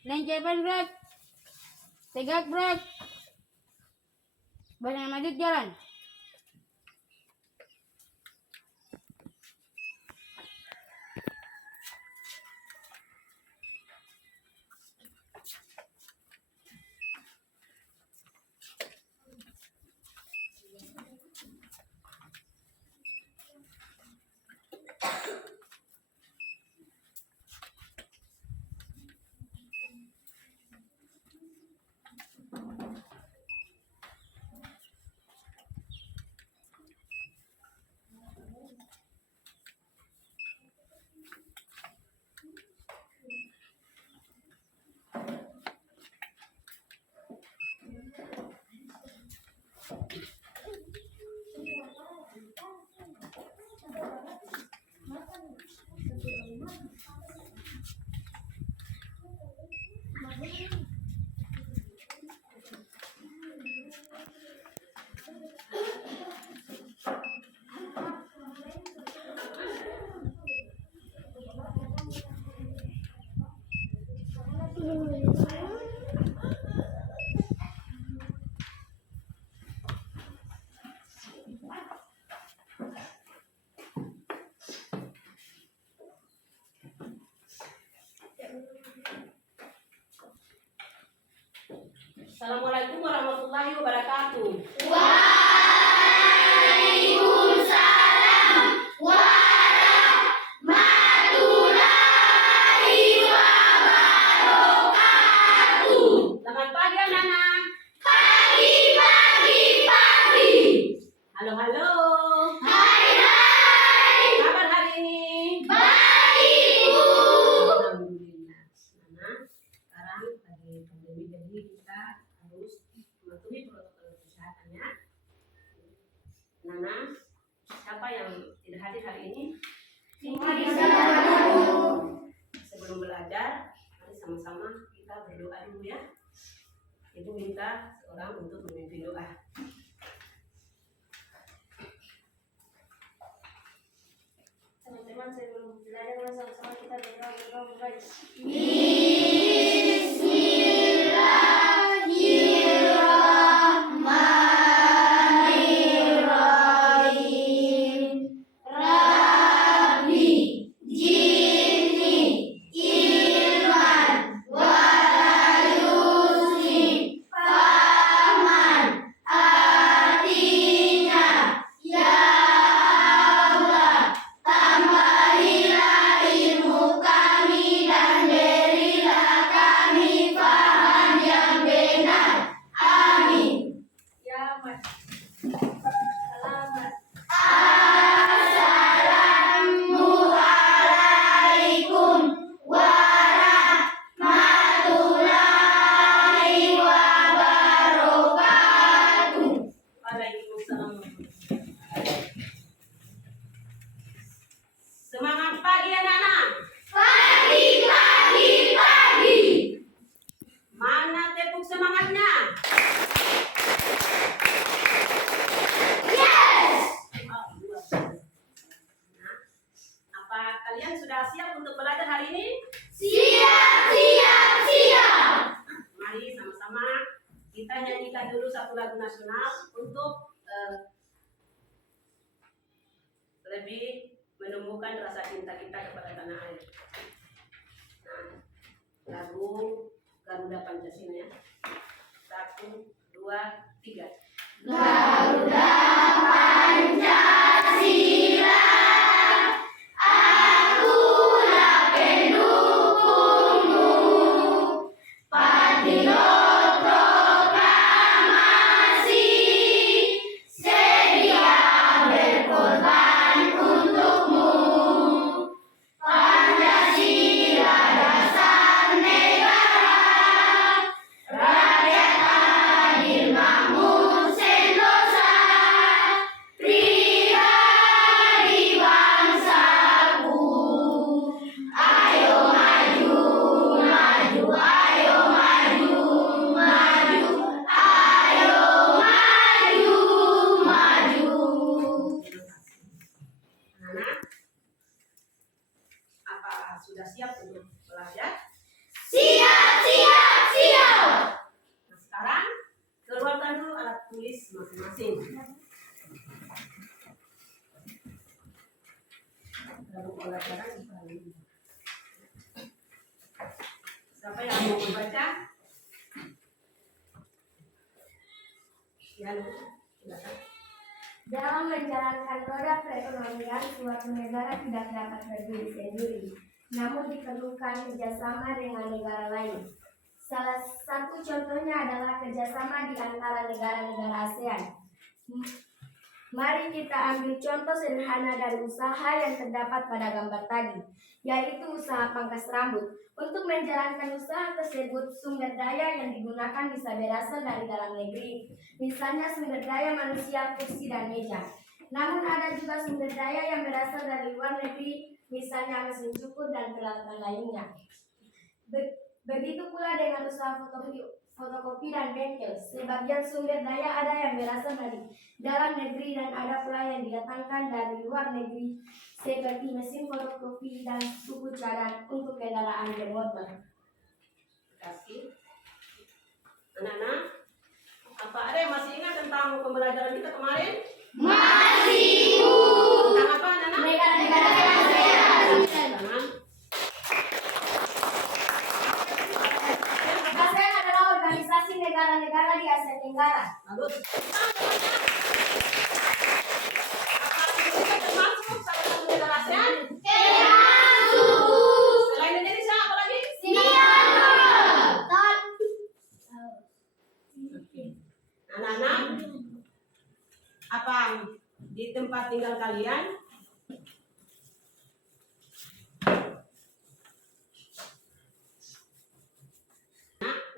Lencepan gerak. Tegak gerak. Banyak maju jalan. Assalamualaikum warahmatullahi wabarakatuh. Waalaikumsalam warahmatullahi wabarakatuh. Selamat pagi anak-anak. Pagi, pagi, pagi. Halo, halo. Hai, hai. Kabar hari ini? Baik, Bu. Alhamdulillah. Nah, sekarang lagi pandemi jadi kita harus mematuhi protokol kesehatannya. Nana, siapa yang tidak hadir hari ini? Semua bisa bergabung. Sebelum belajar, mari sama-sama kita berdoa dulu ya. Ibu minta seorang untuk memimpin doa. Teman-teman, sebelum belajar sama-sama kita berdoa mulai. Bismillahirrahmanirrahim. Rabbi jinni ilman wala yusni faman artinya ya Allah, tambahilah ilmu kami dan berilah kami paham yang benar. Amin. Ya, Mas. Selamat. Assalamualaikum warahmatullahi wabarakatuh. Waalaikumsalam. Semangat pagi anak-anak. Pagi, pagi, pagi. Mana tepuk semangatnya? Yes. Oh, luar biasa. Nah, apa kalian sudah siap untuk belajar hari ini? Siap, siap, siap. Mari sama-sama kita nyanyikan dulu satu lagu nasional untuk lebih menumbuhkan rasa cinta kita kepada tanah air. Nah, lagu Garuda Pancasila ya. 1, 2, 3. Garuda Pancasila, akulah pendukungmu. Patriot proklamasi, sedia berkorban untukmu. Pancasila dasar negara, rakyat adil makmur sentosa. Siapa yang mau membaca? Ya, silakan. Dalam menjalankan roda perekonomian, suatu negara tidak dapat berdiri sendiri, namun diperlukan kerjasama dengan negara lain. Salah satu contohnya adalah kerjasama di antara negara-negara ASEAN. Mari kita ambil contoh sederhana dari usaha yang terdapat pada gambar tadi, yaitu usaha pangkas rambut. Untuk menjalankan usaha tersebut, sumber daya yang digunakan bisa berasal dari dalam negeri, misalnya sumber daya manusia, kursi, dan meja. Namun ada juga sumber daya yang berasal dari luar negeri, misalnya mesin cukur dan peralatan lainnya. Begitu pula dengan usaha fotokopi dan bengkel. Sebagian sumber daya ada yang berasal dari dalam negeri dan ada pula yang didatangkan dari luar negeri, seperti mesin fotokopi dan buku cadang untuk kendaraan bermotor. Terima kasih. Anak-anak, apa ada yang masih ingat tentang pembelajaran kita kemarin? Masih. Tentang apa, anak-anak? Negara-negara ASEAN. Tentang ASEAN adalah organisasi negara-negara di Asia Tenggara. bagus. Apa Indonesia termasuk salah satu negara ASEAN? Selain Indonesia, apa lagi? Oke. Anak-anak, apa di tempat tinggal kalian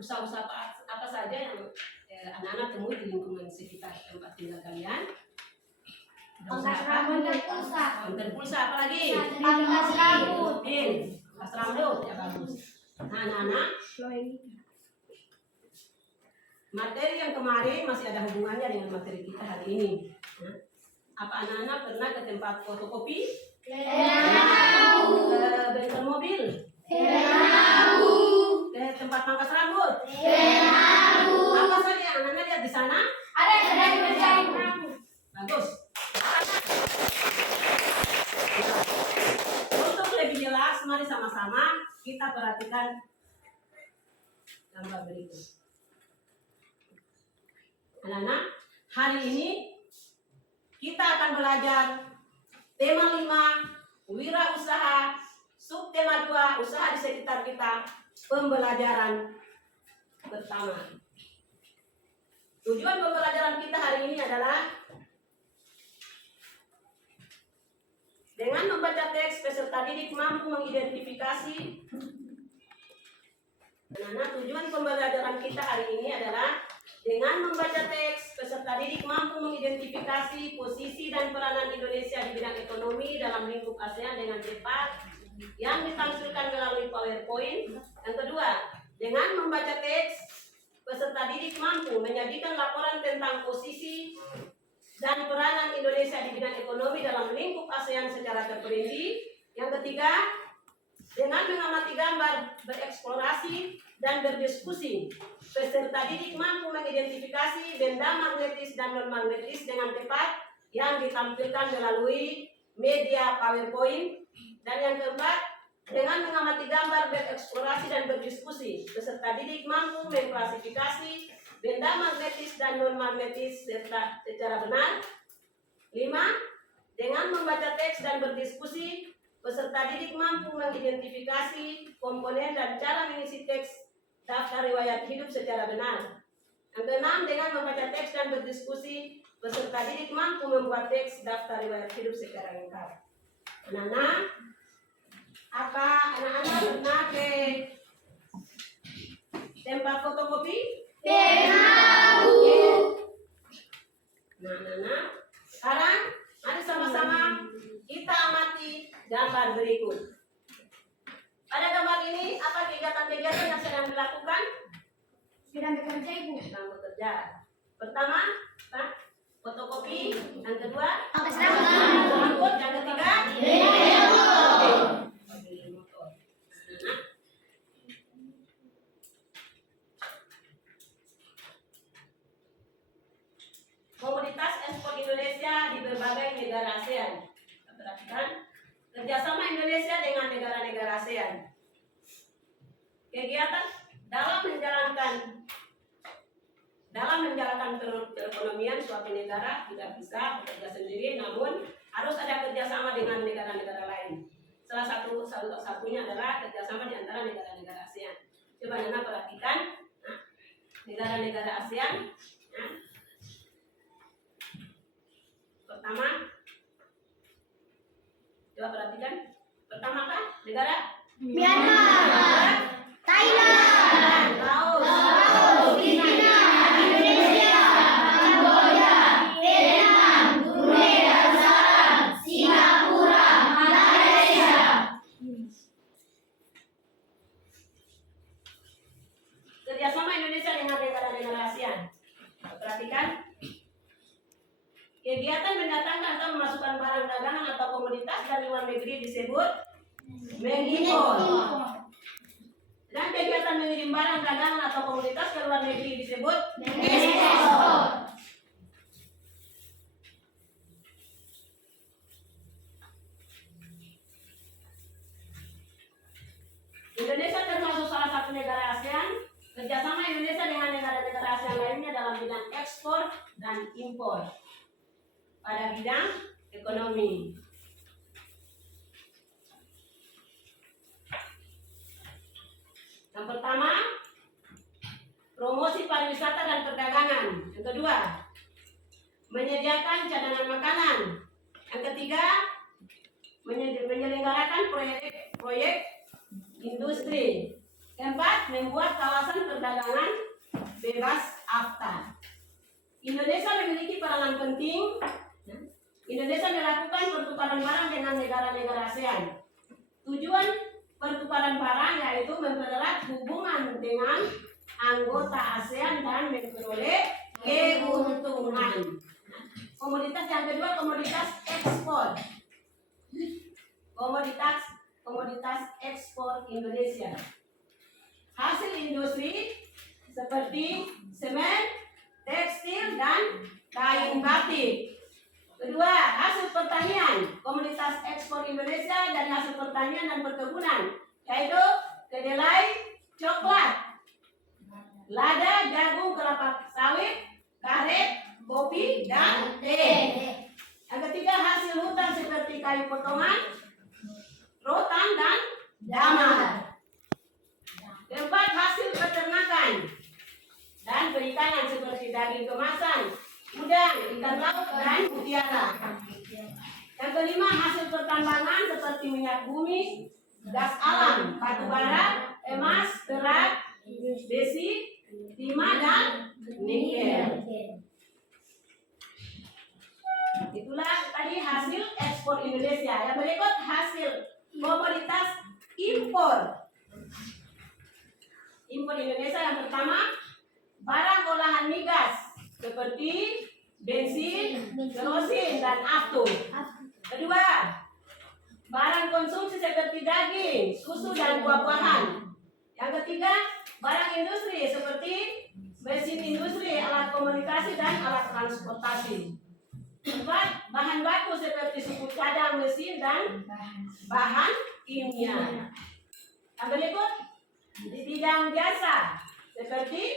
usaha-usaha apa saja yang anak-anak temui di lingkungan sekitar tempat tinggal kalian? Ada usaha apa? Konter pulsa, apa lagi? Pangkas rambut. Pas rambut, ya bagus. Nah, anak-anak, materi yang kemarin masih ada hubungannya dengan materi kita hari ini. Nah, apa anak-anak pernah ke tempat fotokopi? Ke bengkel mobil? Ke tempat pangkas rambut? Apa saja yang anak-anak lihat di sana? Ada yang sedang menjahit rambut. Bagus. Untuk lebih jelas, mari sama-sama kita perhatikan gambar berikut. Anak-anak, hari ini kita akan belajar tema 5, wirausaha, subtema 2, usaha di sekitar kita, pembelajaran pertama. Tujuan pembelajaran kita hari ini adalah dengan membaca teks, peserta didik mampu mengidentifikasi. Anak-anak, tujuan pembelajaran kita hari ini adalah dengan membaca teks, peserta didik mampu mengidentifikasi posisi dan peranan Indonesia di bidang ekonomi dalam lingkup ASEAN dengan tepat yang ditampilkan melalui PowerPoint. Yang kedua, dengan membaca teks, peserta didik mampu menyajikan laporan tentang posisi dan peranan Indonesia di bidang ekonomi dalam lingkup ASEAN secara terperinci. Yang ketiga, dengan mengamati gambar, bereksplorasi, dan berdiskusi, peserta didik mampu mengidentifikasi benda magnetis dan non-magnetis dengan tepat yang ditampilkan melalui media PowerPoint. Dan yang keempat, dengan mengamati gambar, bereksplorasi, dan berdiskusi, peserta didik mampu mengklasifikasi benda magnetis dan non-magnetis secara benar. 5. Dengan membaca teks dan berdiskusi, peserta didik mampu mengidentifikasi komponen dan cara mengisi teks daftar riwayat hidup secara benar. Yang keenam, dengan membaca teks dan berdiskusi, peserta didik mampu membuat teks daftar riwayat hidup secara lengkap. Anak-anak, apa anak-anak pernah ke tempat fotokopi? Nah, anak-anak, sekarang mari sama-sama kita amati gambar berikut. Pada gambar ini, apa kegiatan-kegiatan yang sedang dilakukan? Sedang bekerja, Ibu. Sedang bekerja. Pertama, fotokopi. Yang kedua, Pangkas rambut. yang ketiga, motor. Komoditas ekspor Indonesia di berbagai negara ASEAN. Kita perhatikan kerjasama Indonesia dengan negara-negara ASEAN. Oke, kegiatan dalam menjalankan perekonomian suatu negara tidak bisa bekerja sendiri, namun harus ada kerjasama dengan negara-negara lain. Salah satunya adalah kerjasama di antara negara-negara ASEAN. Coba Nana perhatikan negara-negara ASEAN. Pertama, coba perhatikan. Pertama kan negara Myanmar, Thailand, Laos, Filipina, Indonesia, Kamboja, Vietnam, Brunei Darussalam, Singapura, Malaysia. kerjasama Indonesia dengan negara-negara ASEAN. Perhatikan. Kegiatan mendatangkan atau memasukkan barang dagangan atau komoditas dari luar negeri disebut mengimpor. Dan kegiatan mengirim barang dagangan atau komoditas ke luar negeri disebut ekspor. Indonesia termasuk salah satu negara ASEAN. Kerjasama Indonesia dengan negara-negara ASEAN lainnya dalam bidang ekspor dan impor pada bidang ekonomi. Yang pertama, promosi pariwisata dan perdagangan. Yang kedua, menyediakan cadangan makanan. Yang ketiga, menyelenggarakan proyek industri. Keempat, membuat kawasan perdagangan bebas AFTA. Indonesia memiliki peranan penting. Indonesia melakukan pertukaran barang dengan negara-negara ASEAN. Tujuan pertukaran barang yaitu mempererat hubungan dengan anggota ASEAN dan memperoleh keuntungan. Komoditas yang kedua, komoditas ekspor. Komoditas ekspor Indonesia. Hasil industri seperti semen, tekstil, dan kain batik. Kedua, hasil pertanian. Komoditas ekspor Indonesia dari hasil pertanian dan perkebunan, yaitu kedelai, coklat, lada, jagung, kelapa sawit, karet, kopi, dan teh. Yang ketiga, hasil hutan seperti kayu potongan, rotan, dan damar. Keempat, hasil peternakan dan perikanan seperti daging kemasan, udang, ikan laut, dan mutiara. Yang kelima, hasil pertambangan seperti minyak bumi, gas alam, batu bara, emas, perak, besi, timah, dan nikel. Itulah tadi hasil ekspor Indonesia. Yang berikut hasil komoditas impor. Impor Indonesia yang pertama, barang olahan migas seperti bensin, kerosin, dan aftur. Kedua, barang konsumsi seperti daging, susu, dan buah-buahan. Yang ketiga, barang industri seperti mesin industri, alat komunikasi, dan alat transportasi. Keempat, bahan baku seperti suku cadang, mesin, dan bahan kimia. Yang berikut, di bidang jasa seperti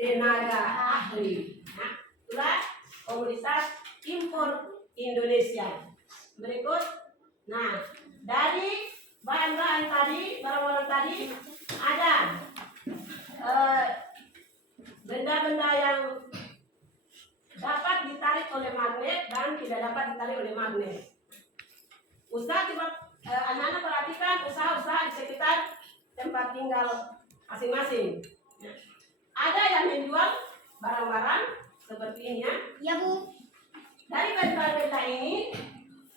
tenaga ahli. Nah, itulah komoditas impor Indonesia. Berikut, nah dari bahan-bahan tadi, barang-barang tadi ada benda-benda yang dapat ditarik oleh magnet dan tidak dapat ditarik oleh magnet. Anak-anak perhatikan usaha-usaha di sekitar tempat tinggal masing-masing. Ada yang menjual barang-barang seperti ini ya. Ya Bu. Dari benda-benda ini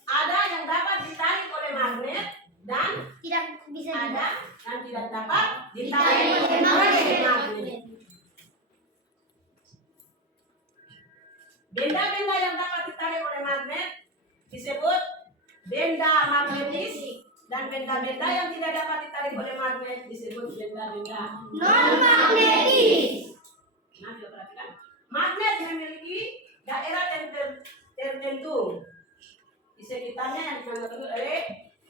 ada yang dapat ditarik oleh magnet dan Tidak bisa ada yang tidak dapat ditarik ditarik oleh oleh magnet. magnet. Benda-benda yang dapat ditarik oleh magnet disebut benda magnetis, dan benda-benda yang tidak dapat ditarik oleh magnet disebut benda-benda Non-magnetis. Nah, coba perhatikan. Magnet memiliki daerah tertentu di sekitarnya yang dipengaruhi oleh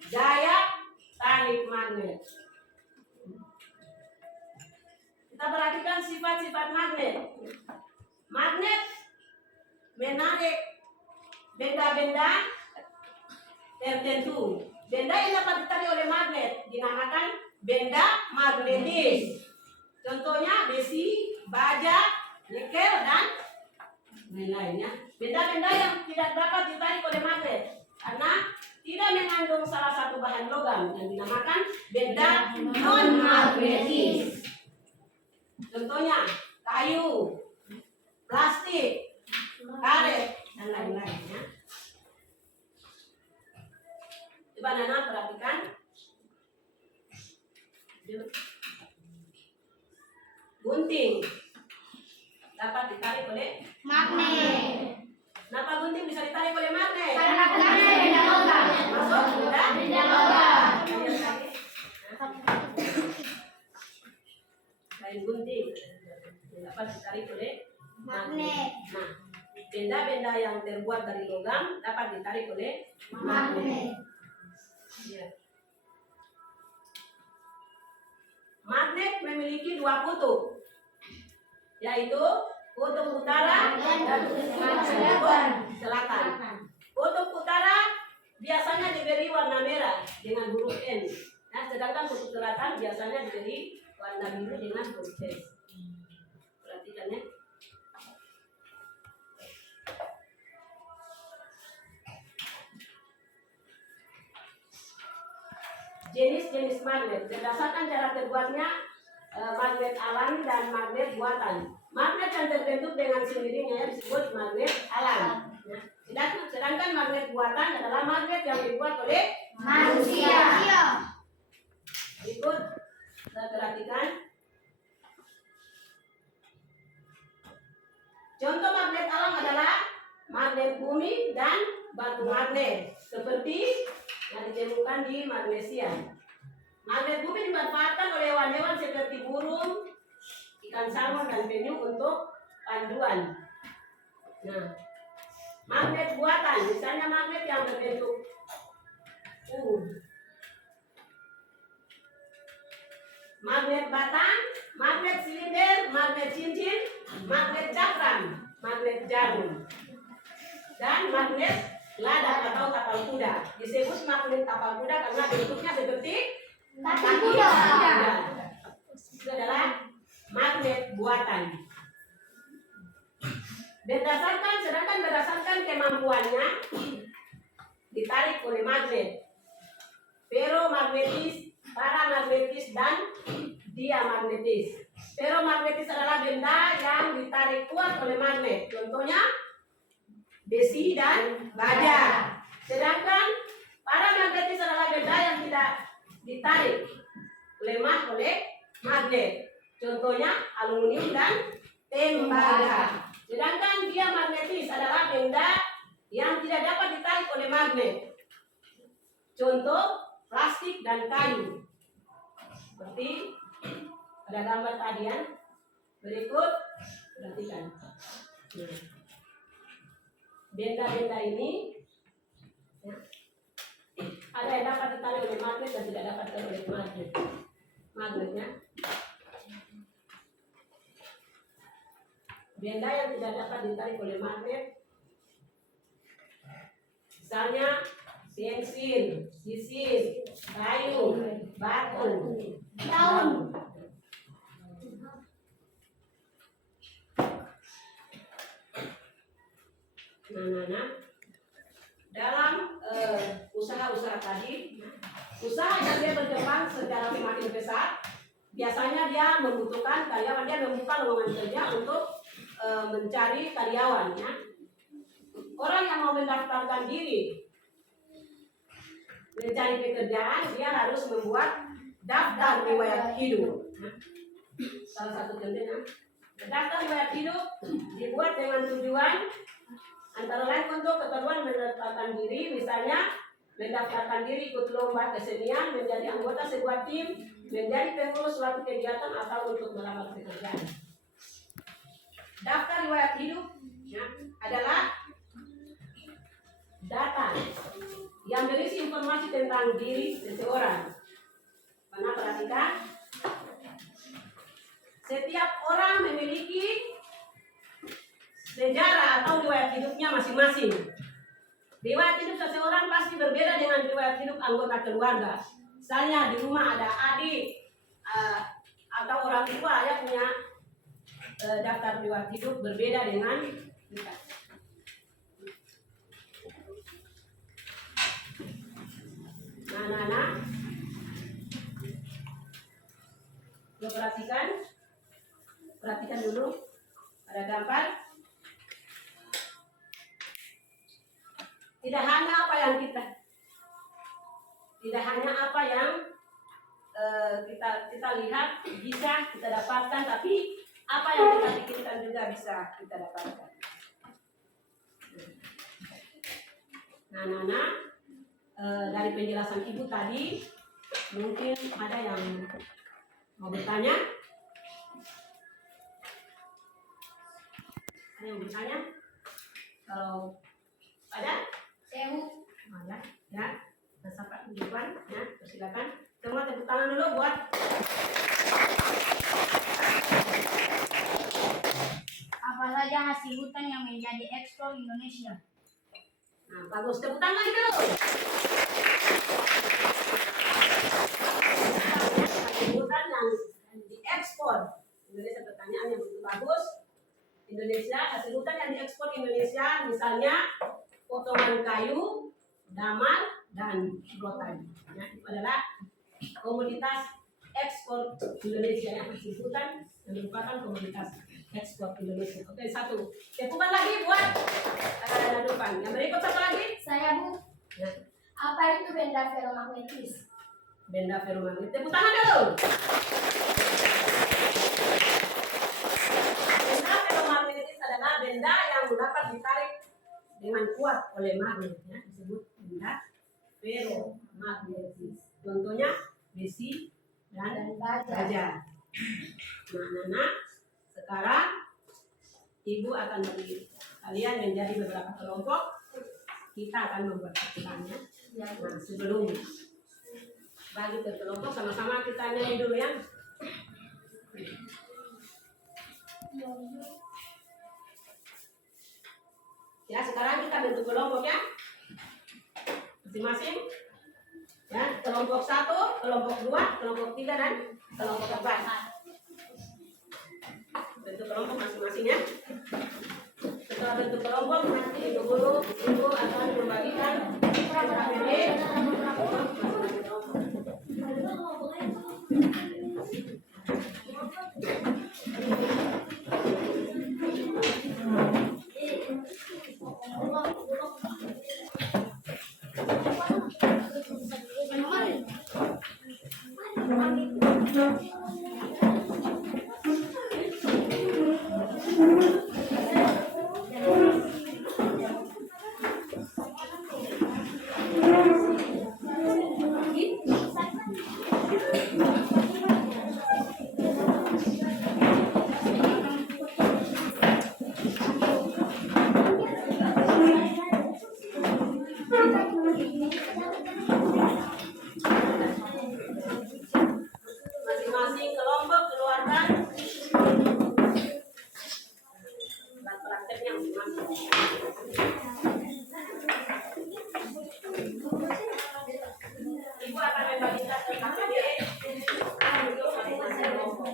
gaya tarik magnet. Kita perhatikan sifat-sifat magnet. Magnet menarik benda-benda tertentu. Benda yang dapat ditarik oleh magnet dinamakan benda magnetis. Contohnya besi, baja, nikel, dan lain-lainnya. Benda-benda yang tidak dapat ditarik oleh magnet karena tidak mengandung salah satu bahan logam yang dinamakan benda non-magnetis. Contohnya kayu, plastik, karet, dan lain-lainnya. Coba Nana perhatikan. Gunting dapat ditarik oleh Magnet. Kenapa gunting bisa ditarik oleh magnet? Karena tekanannya benda logam. Masuk Benda logam. Lain gunting dapat ditarik oleh Magnet. Nah, benda-benda yang terbuat dari logam dapat ditarik oleh magnet. Ya. Magnet memiliki dua kutub, yaitu kutub utara dan kutub selatan. Kutub utara biasanya diberi warna merah dengan huruf N. Nah, sedangkan kutub selatan biasanya diberi warna biru dengan huruf S. Perhatikan ya. Jenis-jenis magnet berdasarkan cara terbuatnya, magnet alami dan magnet buatan. Magnet yang terbentuk dengan sendirinya disebut magnet alam. Nah, sedangkan magnet buatan adalah magnet yang dibuat oleh Manusia. Berikut kita perhatikan. Contoh magnet alam adalah magnet bumi dan batu magnet seperti yang ditemukan di Malaysia. Magnet bumi dimanfaatkan oleh hewan-hewan seperti burung, ikan salmon, dan penyu untuk panduan. Nah, magnet buatan, misalnya magnet yang berbentuk magnet batang, magnet silinder, magnet cincin, magnet cakram, magnet jarum, dan magnet lada atau tapal kuda. Disebut magnet tapal kuda karena bentuknya seperti Kaki kuda. Itu adalah magnet buatan. Berdasarkan kemampuannya ditarik oleh magnet. Feromagnetis, paramagnetis, dan diamagnetis. Feromagnetis adalah benda yang ditarik kuat oleh magnet. Contohnya besi dan baja. Sedangkan paramagnetis adalah benda yang tidak ditarik lemah oleh magnet. Contohnya aluminium dan tembaga. Sedangkan diamagnetis adalah benda yang tidak dapat ditarik oleh magnet. Contoh plastik dan kayu. Seperti pada gambar tadi ya. Berikut perhatikan. Benda-benda ini ya, ada yang dapat ditarik oleh magnet dan tidak dapat ditarik oleh magnet. Magnetnya benda yang tidak dapat ditarik oleh magnet, misalnya bensin, sisir, kayu, batu, daun. Nah, dalam usaha-usaha tadi, usaha yang dia berkembang secara semakin besar, biasanya dia membutuhkan karyawan, dia membuka lowongan kerja untuk mencari karyawan ya. Orang yang mau mendaftarkan diri mencari pekerjaan, dia harus membuat daftar riwayat hidup. Salah satu contohnya, daftar riwayat hidup dibuat dengan tujuan antara lain untuk keperluan mendaftarkan diri, misalnya mendaftarkan diri ikut lomba kesenian, menjadi anggota sebuah tim, menjadi pengurus suatu kegiatan, atau untuk melamar pekerjaan. Daftar riwayat hidup ya, adalah data yang berisi informasi tentang diri seseorang. Pernah perhatikan? Setiap orang memiliki sejarah atau riwayat hidupnya masing-masing. Riwayat hidup seseorang pasti berbeda dengan riwayat hidup anggota keluarga. Misalnya di rumah ada adik atau orang tua ya punya daftar riwayat hidup berbeda dengan kita. Nah, lo perhatikan dulu, ada gambar. Tidak hanya apa yang kita lihat bisa kita dapatkan, tapi apa yang kita pikirkan juga bisa kita dapatkan. Nah, dari penjelasan ibu tadi mungkin ada yang mau bertanya? Ada yang bertanya? Kalau ada? Ada, ya. Sampai di depan, ya. Persilakan. Semua tepuk tangan dulu buat. Apa saja hasil hutan yang menjadi ekspor Indonesia? Nah, bagus. Tepuk tangan dulu. Hasil hutan yang diekspor Indonesia, pertanyaan yang begitu bagus. Indonesia, hasil hutan yang diekspor Indonesia, misalnya potongan kayu, damal, dan rotan. Ya, itu adalah komoditas ekspor Indonesia ya, hasil hutan yang merupakan komoditas ekspor Indonesia. Oke, satu. Tepukan lagi buat depan. Yang berikut satu lagi. Saya, Bu. Ya. Apa itu benda feromagnetis? Benda feromagnetis. Tepuk tangan dulu. Benda feromagnetis adalah benda yang dapat ditarik dengan kuat oleh magnet, ya, disebut benda feromagnetis. Contohnya besi dan baja. Nah, sekarang ibu akan bagi kalian menjadi beberapa kelompok. Kita akan membuat perhitungannya. Nah, sebelum bagi ke kelompok, sama-sama kita nyanyi dulu ya. Ya, sekarang kita bentuk kelompok ya, masing-masing. Ya, kelompok 1, kelompok 2, kelompok 3 dan kelompok 4. Bentuk kelompok masing-masing ya. Setelah bentuk kelompok, nanti ibu guru akan membagikan KKBD masing-masing kelompok. Masing-masing kelompok keluarkan prakteknya masing-masing. Ibu akan membagikan KKBD untuk masing-masing kelompok.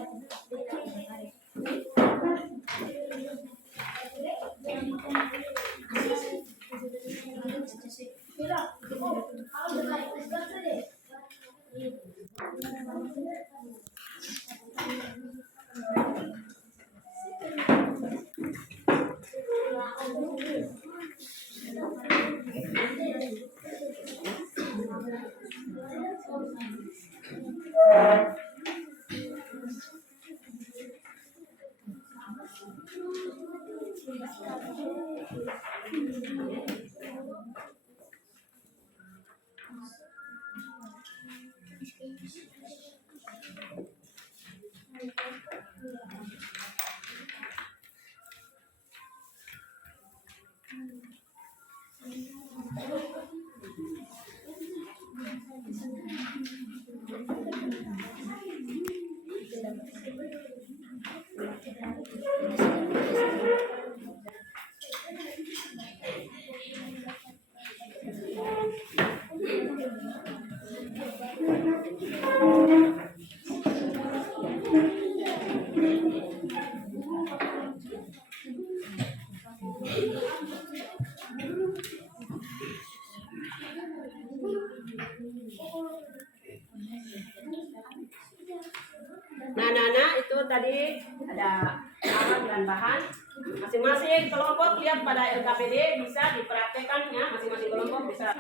Nah, anak-anak itu tadi ada alat dan bahan. Masing-masing kelompok lihat pada LKPD bisa dipraktekkan ya, masing-masing kelompok bisa.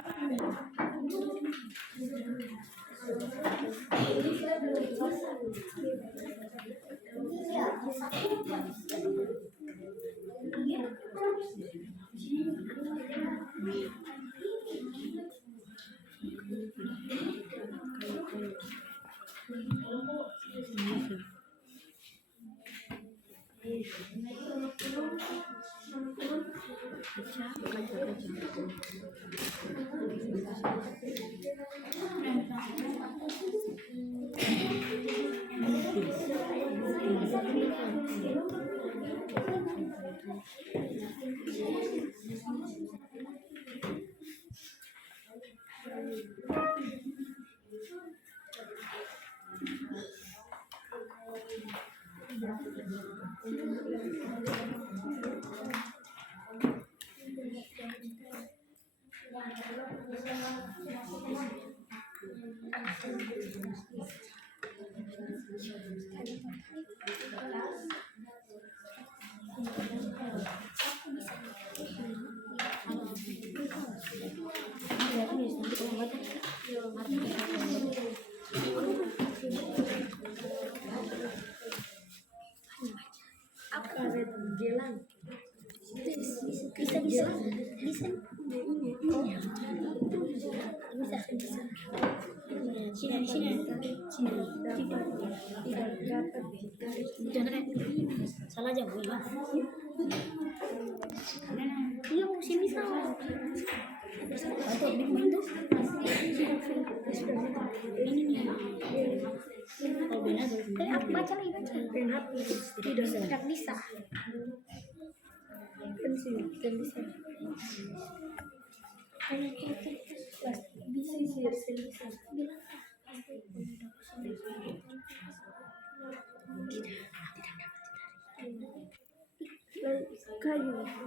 Salah aja gue lah. Iya sih bisa. Atau itu. Ini nih. Kalau benar aku baca lagi baca. Tidak bisa. Kan bisa. Bisa.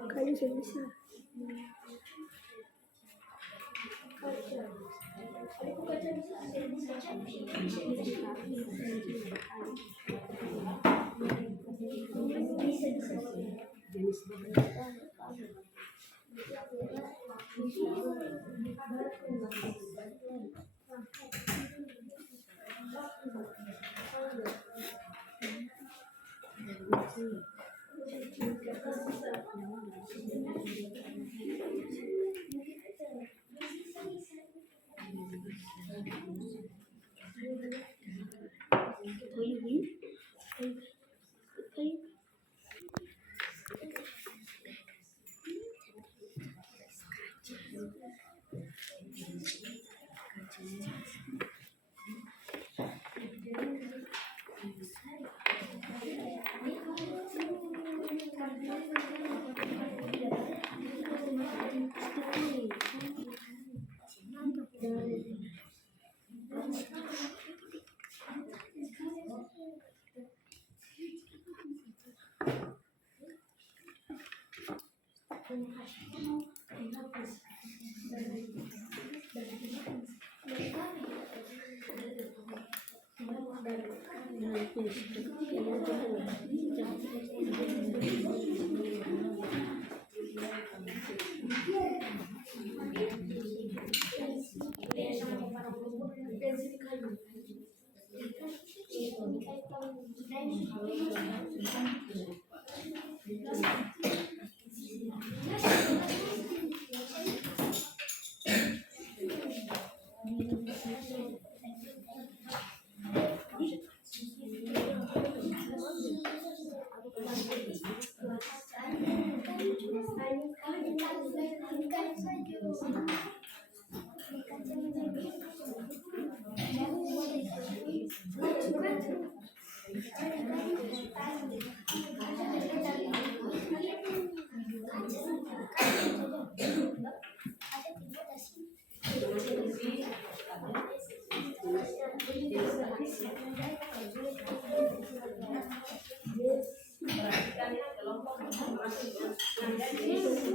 Kayu bisa.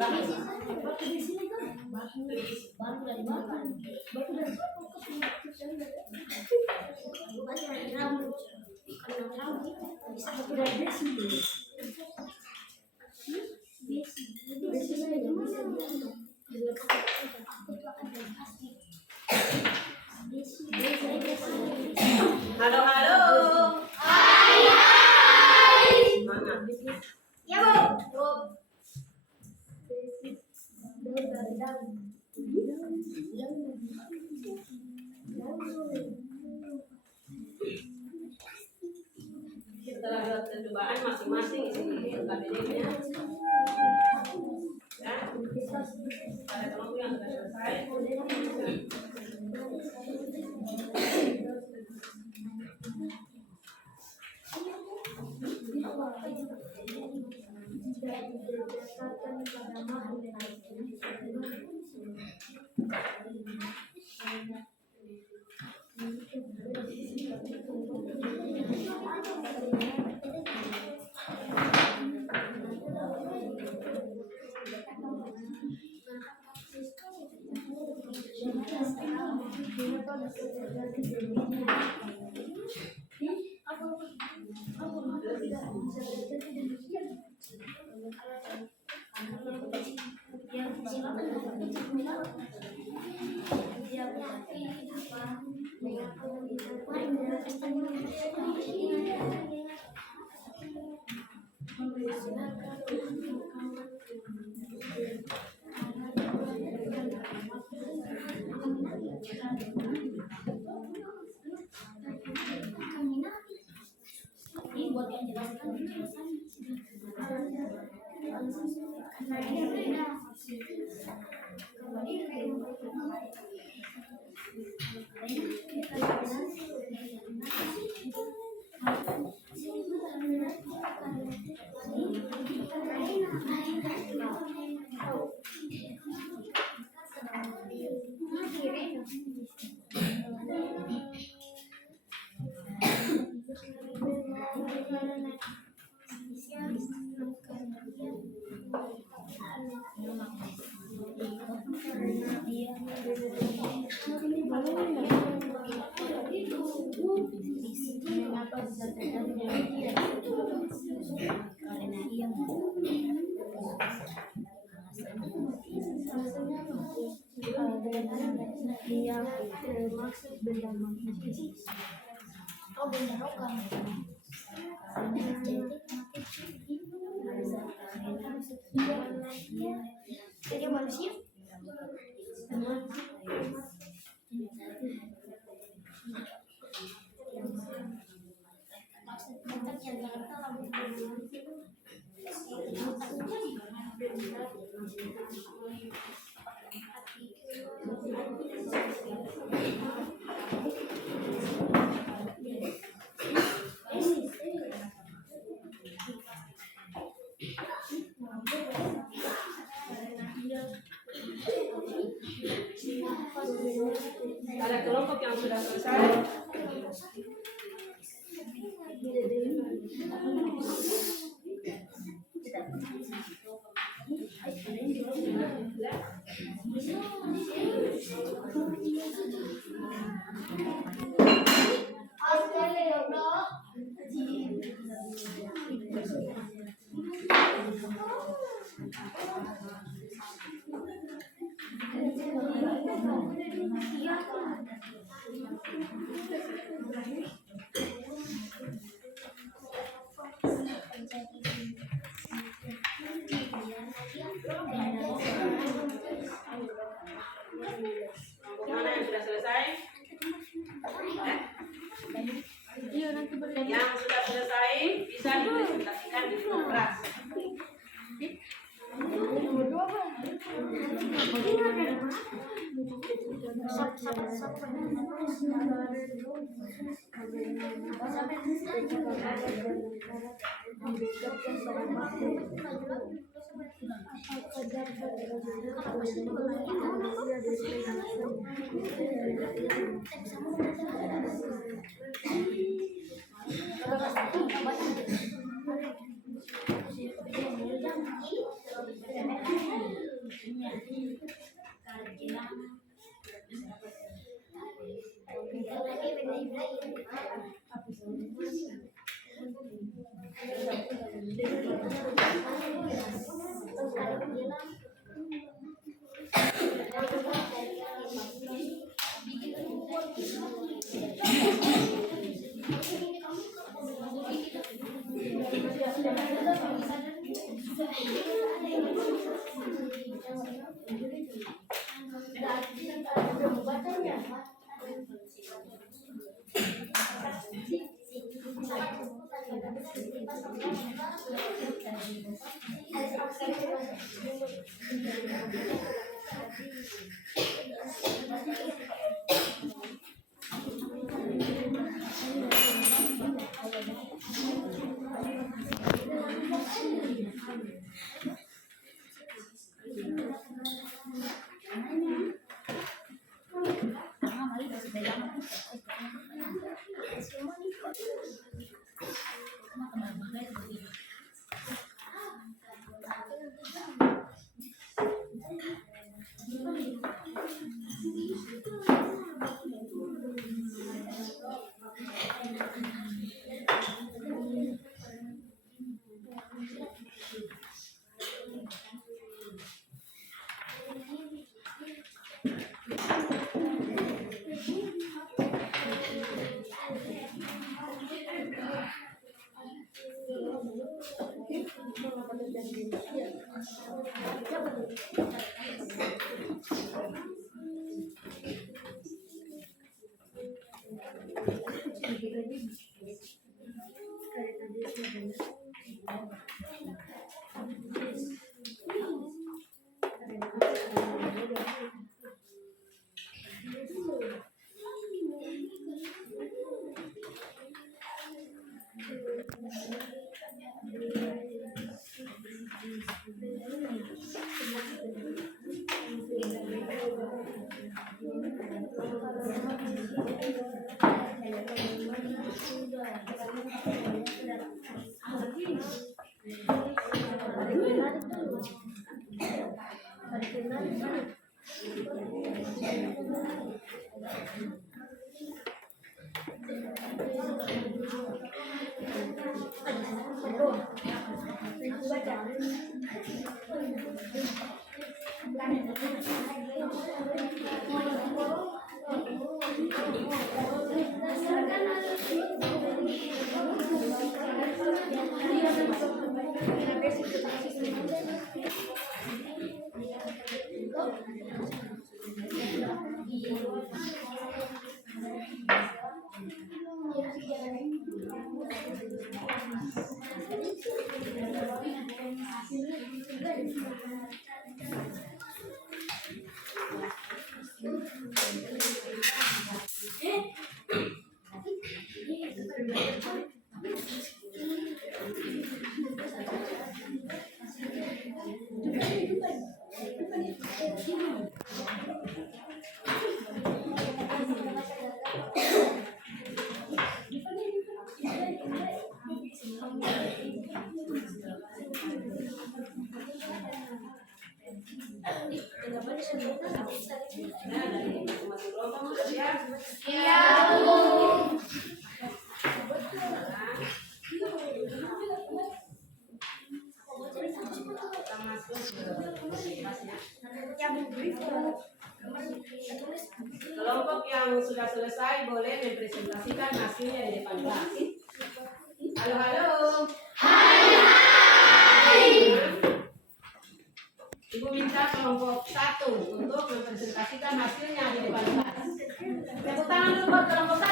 bahas. Batu di sini kan? Batu dari mana? Batu dari rambut. Kalau rambut bisa batu dari besi. Besi saya bisa diambil. Aku tuh akan dari plastik. Halo, halo. Semangat. Ya, Bu. Setelah lewat percobaan masing-masing isi KBD-nya. Ya. Pada kelompok yang sudah selesai. Dia termasuk benda magnetis. Oh, benda logam. Jadi manusia. Pada kelompok yang sudah selesai. Mana yang sudah selesai? Yang sudah selesai bisa dipresentasikan di kelas. Kelompok yang sudah selesai boleh mempresentasikan hasilnya di depan kelas. Halo, halo. Hai. Ibu minta kelompok 1 untuk mempresentasikan hasilnya di depan kelas. Tepuk tangan dulu buat kelompok 1.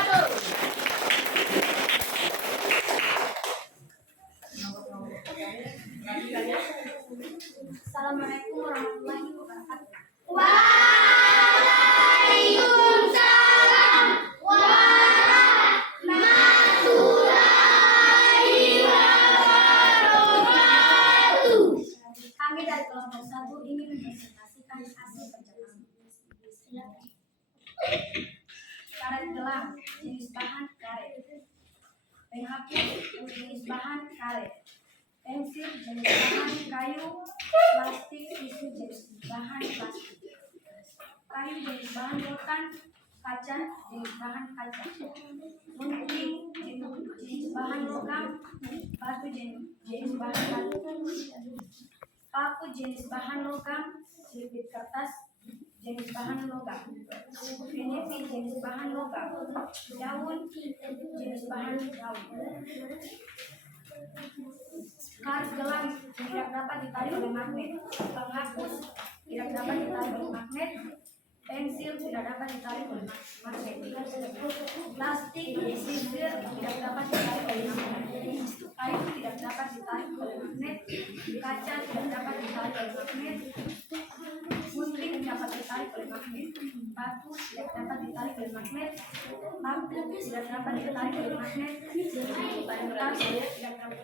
Assalamualaikum warahmatullahi wabarakatuh. Waalaikumsalam warahmatullahi wabarakatuh. Kami dari kelompok 1 ingin mempresentasikan hasil kerja kami. Silakan. Karet gelang jenis bahan karet. Penghapus jenis bahan karet. Pensil jenis bahan kayu. Plastik tisu jenis bahan plastik. Kayu jenis bahan rotan. Kaca jenis bahan kaca. Gunting jenis jenis bahan logam, batu jenis bahan batu, paku jenis bahan logam, selipit kertas jenis bahan logam, penepi jenis bahan logam, daun jenis bahan daun, karet gelang tidak dapat ditarik oleh magnet, penghapus tidak dapat ditarik oleh magnet, pensil tidak dapat ditarik oleh magnet, plastik, sisir tidak dapat ditarik oleh magnet, kayu tidak dapat ditarik oleh magnet, kaca tidak dapat ditarik oleh magnet, gunting dapat ditarik oleh magnet, batu tidak dapat ditarik oleh magnet, paku tidak dapat ditarik oleh magnet, kertas tidak dapat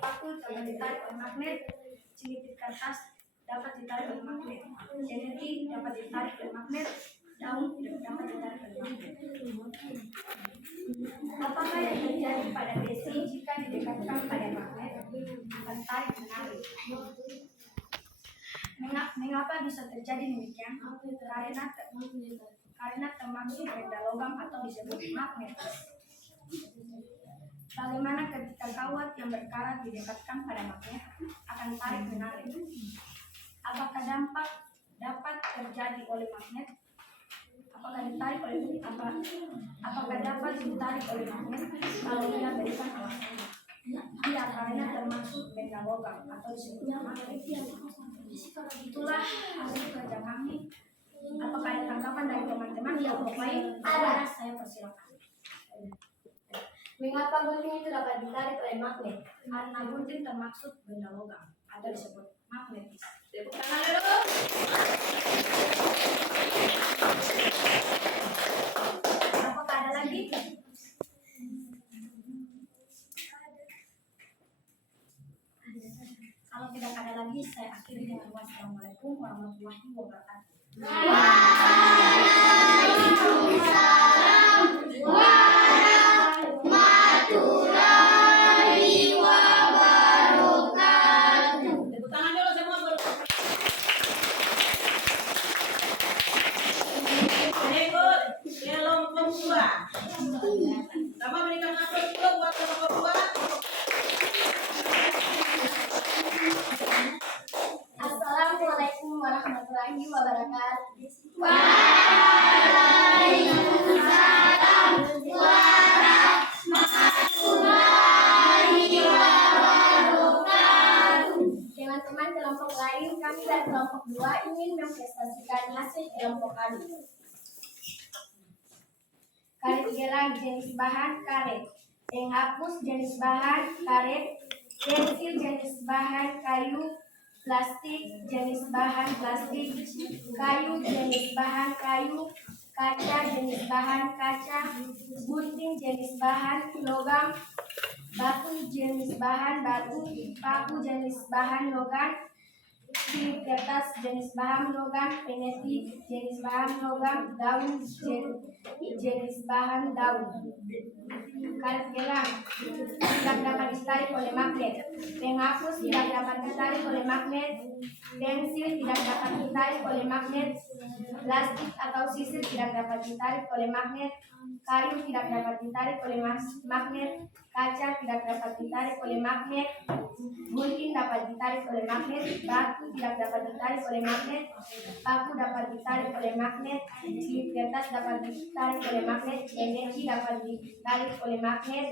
paku dapat ditarik oleh magnet, selipit kertas dapat ditarik oleh magnet, genetik dapat ditarik oleh magnet, daun tidak dapat ditarik oleh magnet. Apakah yang terjadi pada besi jika didekatkan pada magnet akan tarik menarik? Mengapa bisa terjadi demikian? Karena termasuk benda logam atau disebut magnetis. Bagaimana ketika kawat yang berkarat didekatkan pada magnet akan tarik menarik? Apakah dampak dapat terjadi oleh magnet? Apakah dapat ditarik oleh magnet? Kalau ia berikan alasannya. Iya, karena termasuk benda logam atau disebut magnet. Itulah hasil kerja kami. Apakah ada tanggapan dari teman-teman yang lain? Ada, saya persilakan. Mengapa gunting itu dapat ditarik oleh magnet? Karena gunting termasuk benda logam atau disebut magnetis. Tepuk tangan dulu. Apakah ada lagi? Kalau tidak ada lagi, saya akhiri dengan wassalamualaikum warahmatullahi wabarakatuh. Tepuk tangan dulu semua bro. Berikut kelompok 2. Sama berikan aplaus dulu buat kelompok 2. Assalamualaikum warahmatullahi wabarakatuh. Teman-teman kelompok lain, kami dari kelompok 2 ingin mempresentasikan hasil kelompok kami. Karet gelang jenis bahan karet, penghapus jenis bahan karet, pensil jenis bahan kayu, plastik jenis bahan plastik, kayu jenis bahan kayu, kaca jenis bahan kaca, gunting jenis bahan logam, batu jenis bahan batu, paku jenis bahan logam, selip kertas jenis bahan logam, penepi jenis bahan logam, daun jenis bahan daun. Karet gelang tidak dapat ditarik oleh magnet, penghapus tidak dapat ditarik oleh magnet, pensil tidak dapat ditarik oleh magnet, plastik atau sisir tidak dapat ditarik oleh magnet, kayu tidak dapat ditarik oleh magnet, kaca tidak dapat ditarik oleh magnet, gunting dapat ditarik oleh magnet, batu tidak dapat ditarik oleh magnet, paku dapat ditarik oleh magnet, selip kertas dapat ditarik oleh magnet, energi dapat ditarik oleh magnet,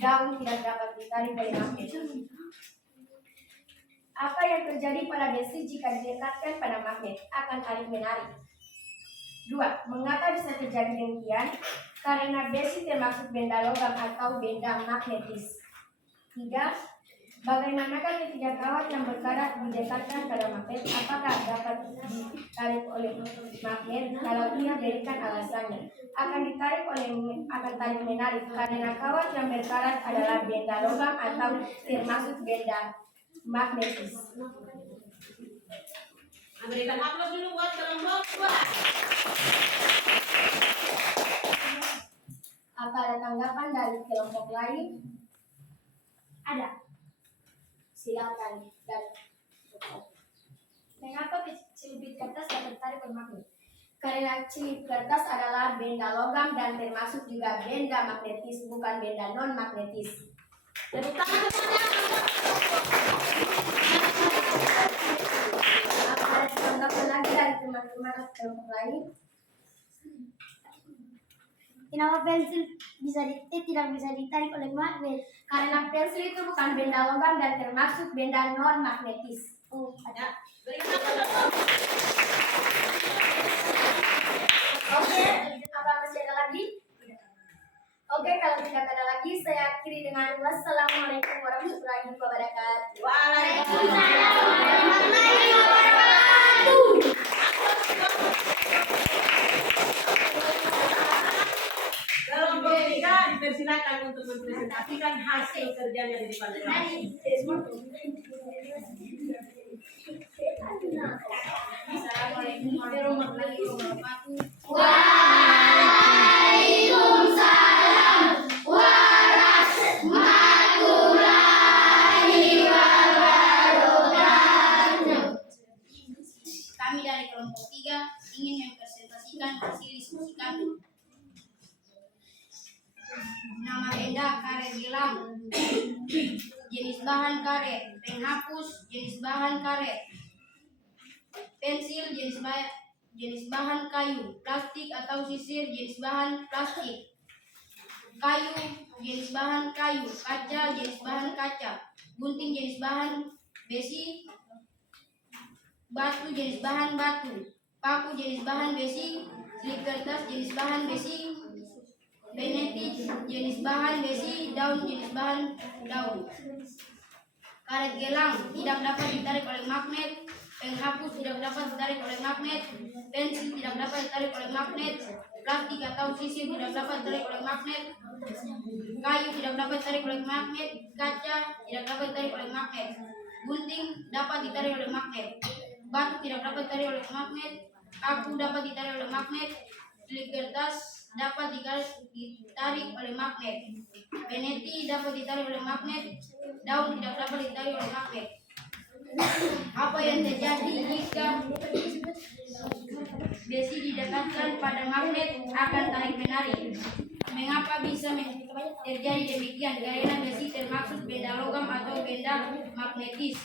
daun tidak dapat ditarik oleh magnet. Apa yang terjadi pada besi jika didekatkan pada magnet? Akan tarik menarik. 2. Mengapa bisa terjadi demikian? Karena besi termasuk benda logam atau benda magnetis. 3. Bagaimanakah ketika kawat yang berkarat didekatkan pada magnet? Apakah dapat ditarik oleh magnet? Kalau ia berikan alasannya. Akan tarik menarik karena kawat yang berkarat adalah benda logam atau termasuk benda magnetis. Berikan aplaus dulu buat kelompok 2. Apa ada tanggapan dari kelompok lain? Ada. Silakan. Dan Mengapa selipit kertas dapat ditarik oleh magnet? Karena slip kertas adalah benda logam dan termasuk juga benda magnetis, bukan benda non-magnetis. Tepuk tangan semuanya. Apa ada tanggapan lagi dari teman-teman atau kelompok lain? Kenapa pensil tidak bisa ditarik oleh magnet? Karena pensil itu bukan benda logam dan termasuk benda non-magnetis. Ya, berikan tepuk. Oke, apa masih ada lagi? Oke, kalau tidak ada lagi, saya akhiri dengan wassalamualaikum warahmatullahi wabarakatuh. Waalaikumsalam warahmatullahi wabarakatuh. Kelompok 3 dipersilakan untuk mempresentasikan hasil kerjanya di depan kelas. Assalamualaikum warahmatullahi wabarakatuh. Kami dari kelompok 3 ingin mempresentasikan hasil diskusi kami. Nama benda karet gelang, jenis bahan karet, penghapus jenis bahan karet, pensil jenis bahan kayu, plastik atau sisir jenis bahan plastik, kayu jenis bahan kayu, kaca jenis bahan kaca, gunting jenis bahan besi, batu jenis bahan batu, paku jenis bahan besi, slip kertas jenis bahan besi, peneti jenis bahan besi, daun jenis bahan daun. Karet gelang tidak dapat ditarik oleh magnet, penghapus tidak dapat ditarik oleh magnet, pensil tidak dapat ditarik oleh magnet, plastik atau sisir tidak dapat ditarik oleh magnet, kayu tidak dapat ditarik oleh magnet, kaca tidak dapat ditarik oleh magnet, gunting dapat ditarik oleh magnet, batu tidak dapat ditarik oleh magnet, paku dapat ditarik oleh magnet, slip kertas dapat ditarik oleh magnet, peneti dapat ditarik oleh magnet, daun tidak dapat ditarik oleh magnet. Apa yang terjadi jika besi didekatkan pada magnet akan tarik menarik? Mengapa bisa terjadi demikian? Karena besi termasuk benda logam atau benda magnetis.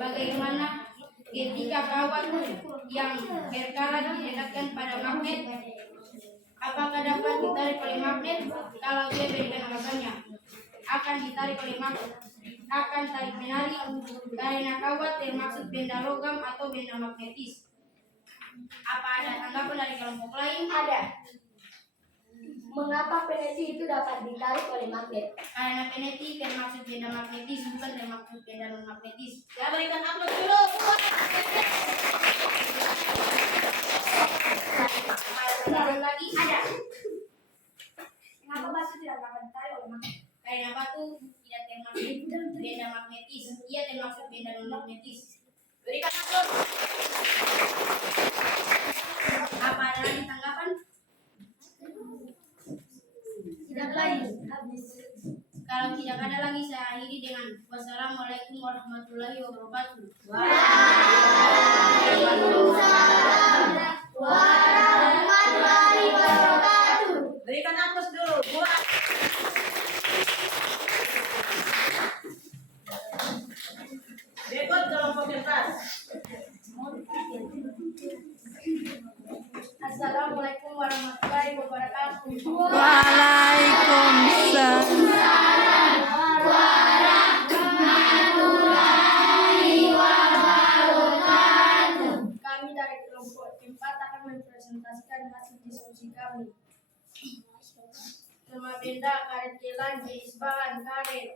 Bagaimana ketika kawat yang berkarat didekatkan pada magnet? Apakah dapat ditarik oleh magnet? Kalau dia berikan alasannya, akan ditarik oleh magnet, akan tarik menarik karena kawat termasuk benda logam atau benda magnetis. Apa ada tanggapan dari kelompok lain? Ada. Mengapa peneti itu dapat ditarik oleh magnet? Karena peneti termasuk benda magnetis, bukan termasuk benda non magnetis. Ya, berikan aplaus dulu. Ada lagi? Ada. Kenapa batu tidak dapat ditarik oleh magnet? Karena batu tidak termasuk benda magnetis, ia termasuk benda non magnetis. Berikan aplaus. Apa ada lagi tanggapan? Tidak lagi. Habis. Kalau tidak ada lagi, saya akhiri dengan wassalamualaikum warahmatullahi wabarakatuh. Warahmatullahi wabarakatuh. Berikan aplaus dulu. Buat. Berikut kelompok kelas. Assalamualaikum warahmatullahi wabarakatuh. Kami dari kelompok 4 akan mempresentasikan hasil diskusi kami. Nama benda karet gelang jenis bahan karet,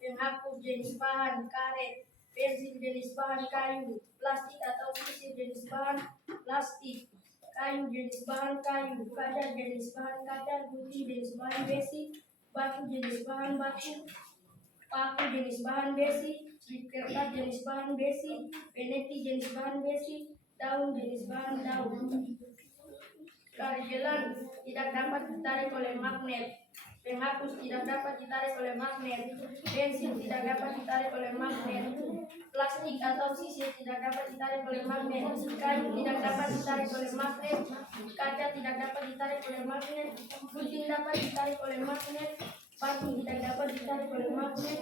penghapus jenis bahan karet, pensil jenis bahan kayu, plastik atau sisir jenis bahan plastik, kayu jenis bahan kayu, kaca jenis bahan kaca, gunting jenis bahan besi, batu jenis bahan batu, paku jenis bahan besi, slip kertas jenis bahan besi, peneti jenis bahan besi, daun jenis bahan daun. Karet gelang tidak dapat ditarik oleh magnet, Penghapus tidak dapat ditarik oleh magnet. Pensil tidak dapat ditarik oleh magnet. Plastik atau sisir tidak dapat ditarik oleh magnet. Kayu tidak dapat ditarik oleh magnet. Kaca tidak dapat ditarik oleh magnet. Gunting dapat ditarik oleh magnet. Batu tidak dapat ditarik oleh magnet.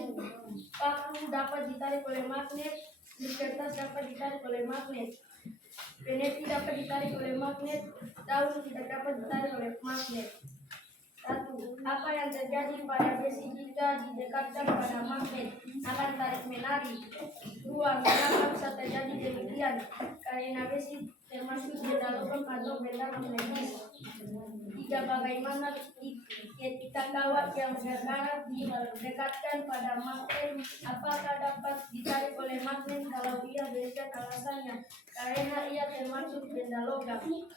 Paku dapat ditarik oleh magnet. Kertas dapat ditarik oleh magnet. Peneti dapat ditarik oleh magnet. Daun tidak dapat ditarik oleh magnet. 1. Apa yang terjadi pada besi jika didekatkan pada magnet? Akan tarik menarik. 2. Kenapa bisa terjadi demikian? Karena besi termasuk benda logam atau benda magnetis. 3. Bagaimana ketika kawat yang berkarat didekatkan pada magnet? Apakah dapat ditarik oleh magnet? Kalau iya, berikan alasannya. Karena ia termasuk benda logam.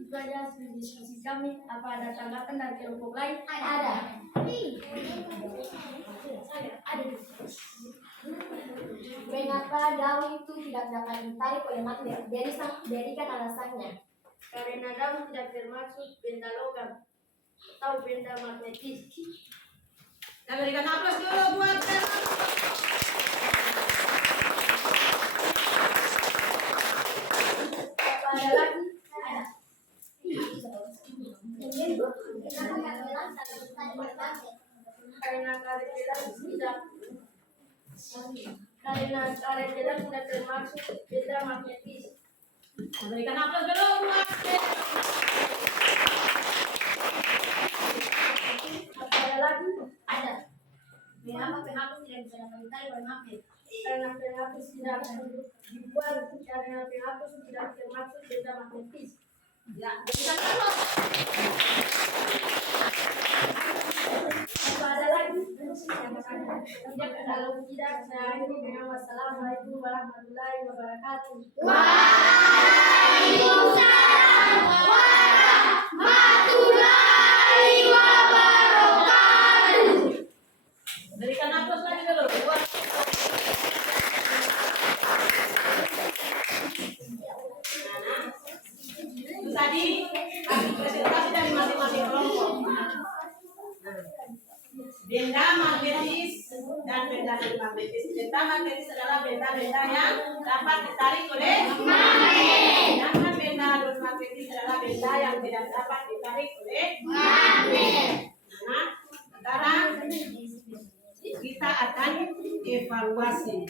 Itu aja hasil diskusi kami. Apa ada tanggapan dari kelompok lain? Ada. Mengapa daun itu tidak dapat ditarik oleh magnet? Berikan alasannya. Karena daun tidak termasuk benda logam atau benda magnetis. Kita berikan aplaus dulu buat Apa ada lagi? Ada. Karena karet jelas tidak termasuk benda magnetis. Kita berikan aplaus dulu buat Apa ada lagi? Ada. Mengapa penghapus tidak bisa dapat ditarik oleh magnet? Karena penghapus tidak dibuat. Karena penghapus tidak termasuk benda magnetis. ya, berikan aplaus. Apa ada lagi? Tidak, kalau tidak, saya akhiri dengan wassalamualaikum warahmatullahi wabarakatuh. Berikan aplaus lagi dulu buat itu tadi kami presentasi dari masing-masing kelompok. Benda magnetis dan benda non-magnetis. Benda magnetis adalah benda-benda yang dapat ditarik oleh magnet. Sedangkan benda non-magnetis adalah benda yang tidak dapat ditarik oleh magnet. Nah, sekarang kita akan evaluasi.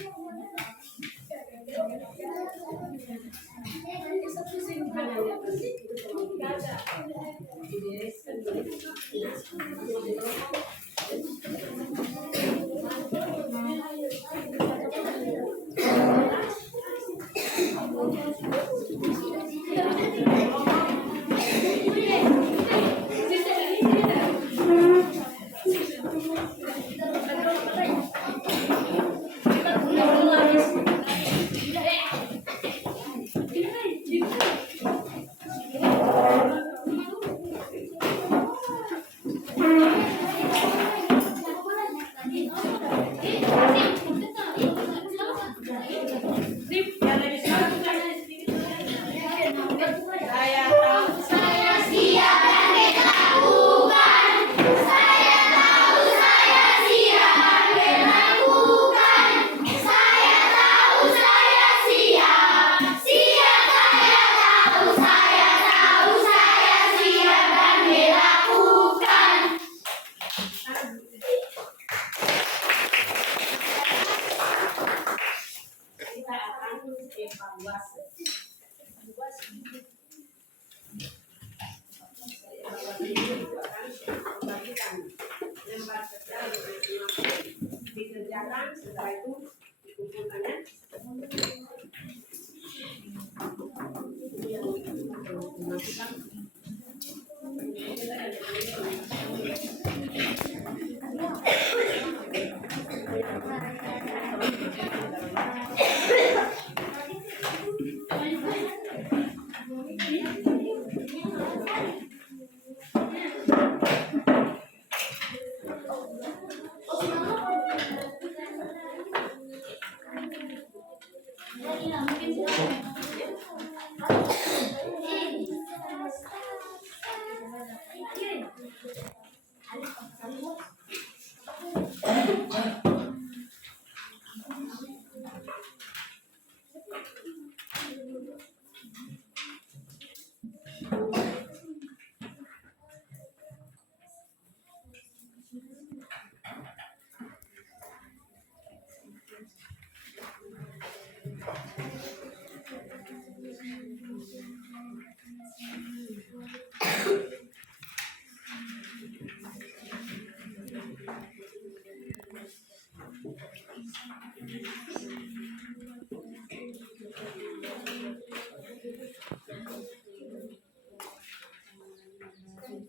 Dikerjakan, setelah itu dikumpulkannya.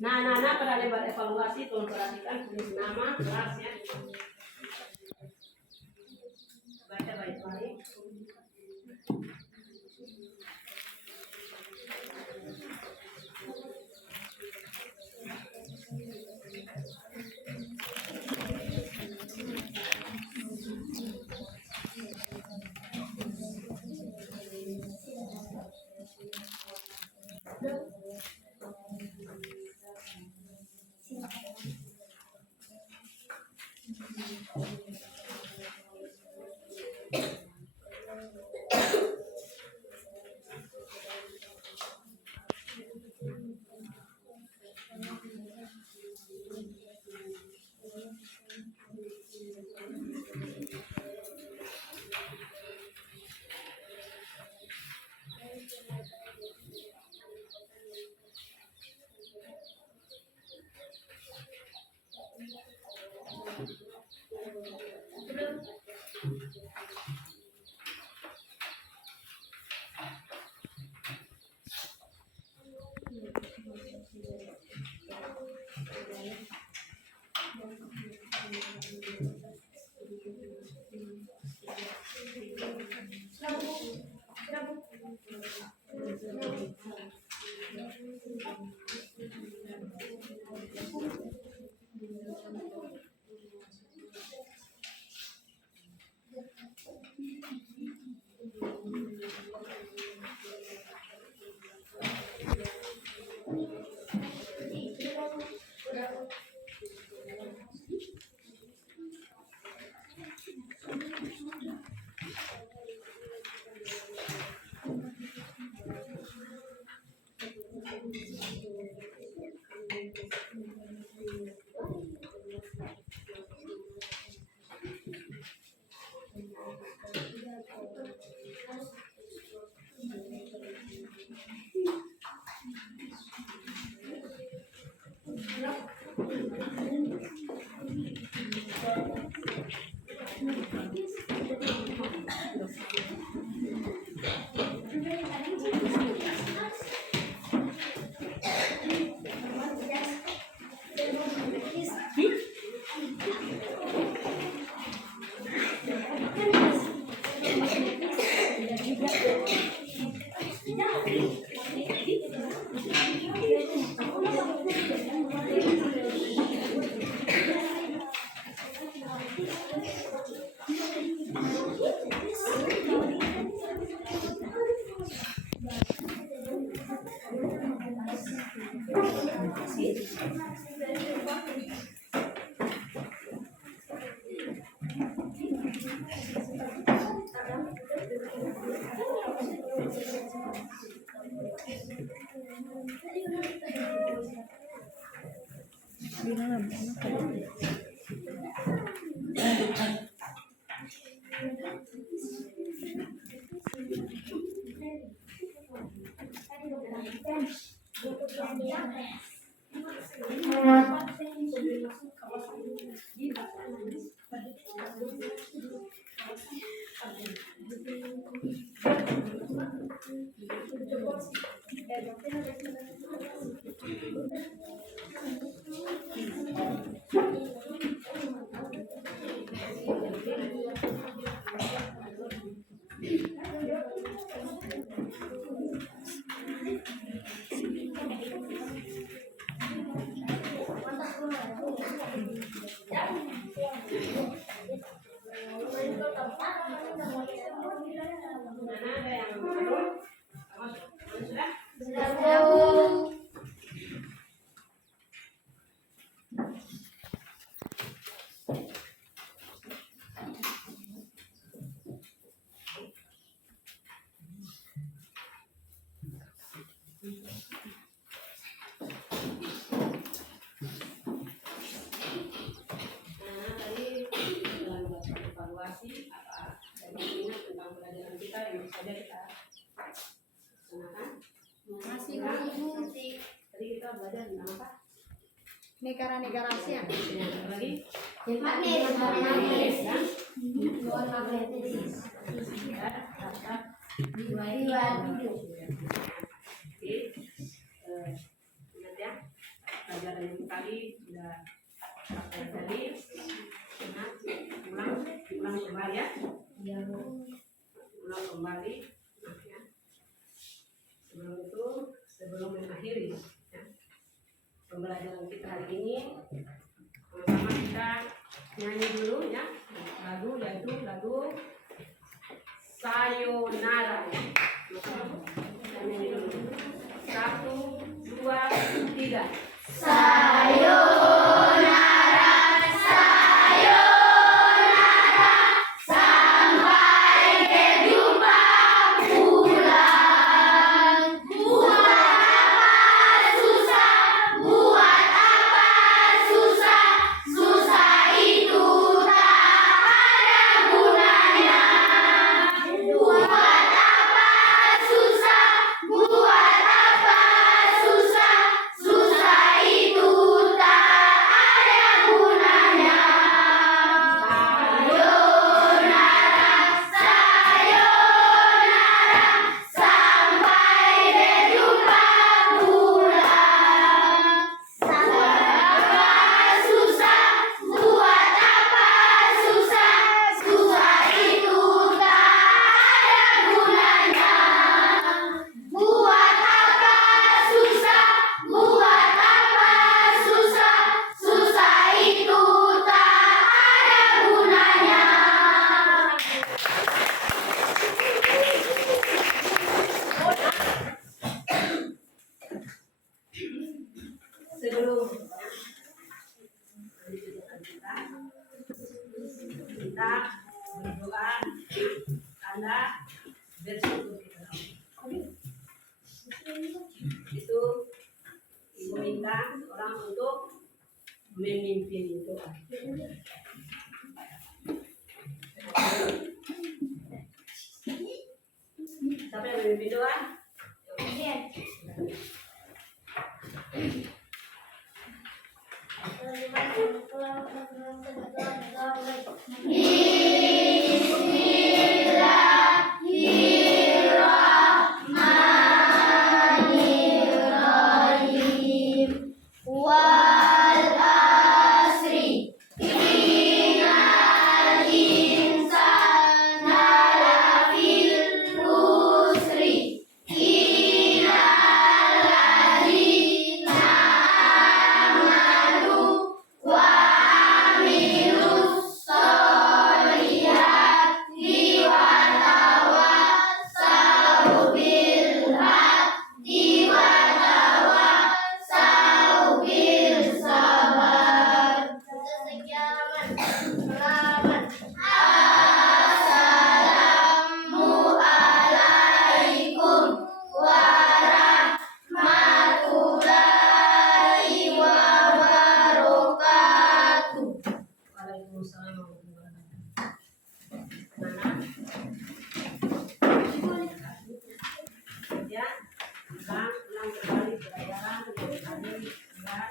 Nah, pada lebar evaluasi tolong perhatikan tulis nama, kelas ya. Baca baik-baik. Mana ada yang belum? Sudah? Nah, tadi dalam evaluasi apa dan ingat tentang pelajaran kita yang baru saja kita laksanakan. Masih Ibu. Tadi kita belajar tentang apa? Negara-negara ASEAN. Yang lagi Magnetis. Ya. Non magnetis. Ya, dapat Riwayat hidup. Oke, ingat ya, pelajaran yang tadi sudah pelajari. Ingat, ulang kembali ya. Ulang kembali. Nah, ya. Sebelum mengakhiri ya, pembelajaran kita hari ini, pertama kita nyanyi dulu ya, lagu yaitu lagu Sayonara ya. Kita nyanyi dulu. 1, 2, 3. Sebelum kita berdoa, Anda bersyukur itu Ibu minta orang untuk memimpin doa. Siapa yang memimpin doa? Ya, ulang kembali pelajaran yang tadi sudah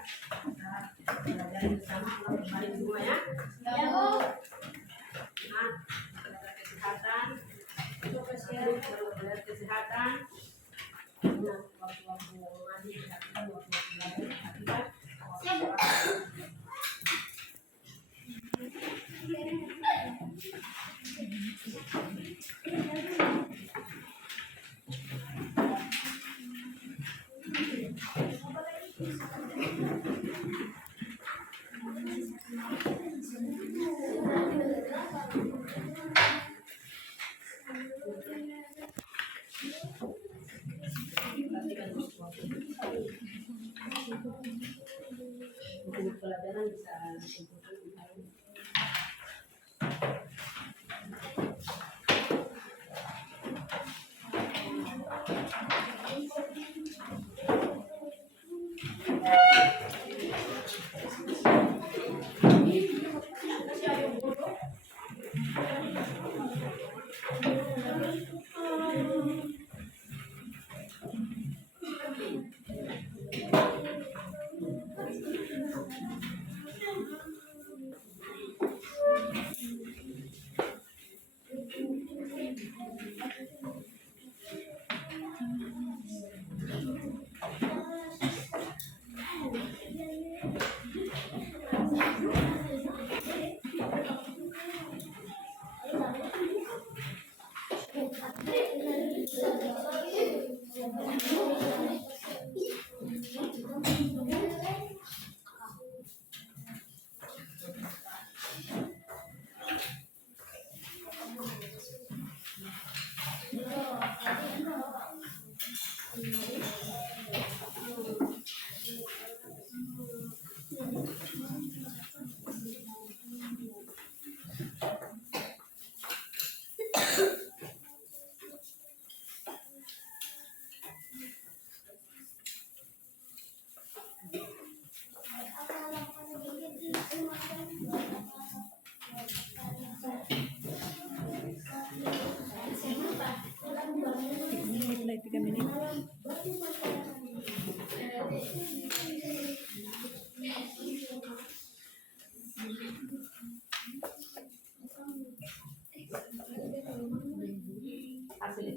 kita pelajari bersama. Ulang kembali semua ya. Ya, Bu. Nah, jaga kesehatan, jaga kesehatan. Nah, waktu-waktu mengaji, waktu-waktu belajar,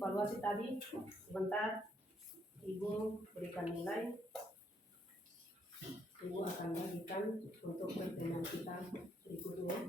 evaluasi tadi. Sebentar, Ibu berikan nilai. Ibu akan bagikan untuk pertemuan kita berikutnya.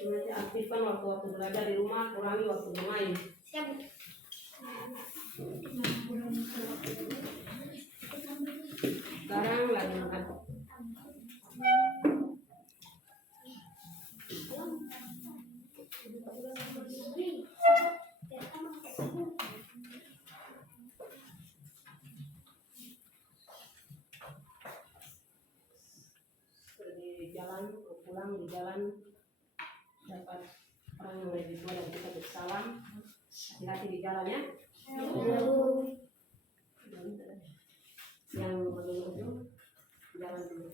Nanti aktifkan waktu-waktu belajar di rumah, kurangi waktu bermain. Sekarang lagi makan. Di jalan, pulang di jalan dapat orang yang lebih tua dan kita bersalam. Hati-hati di jalan ya. Yang belum itu jalan dulu.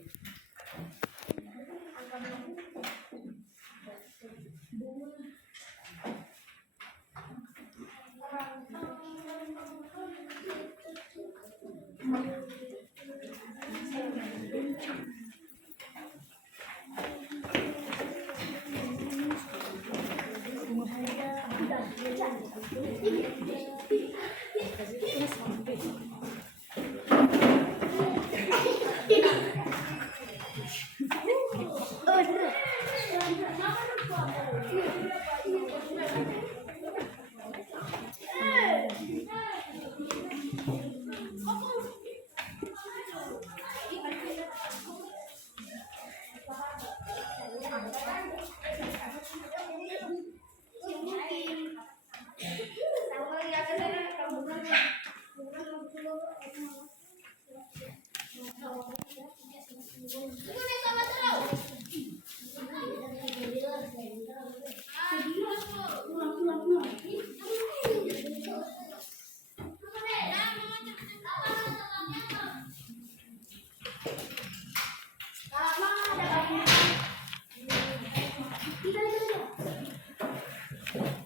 Kita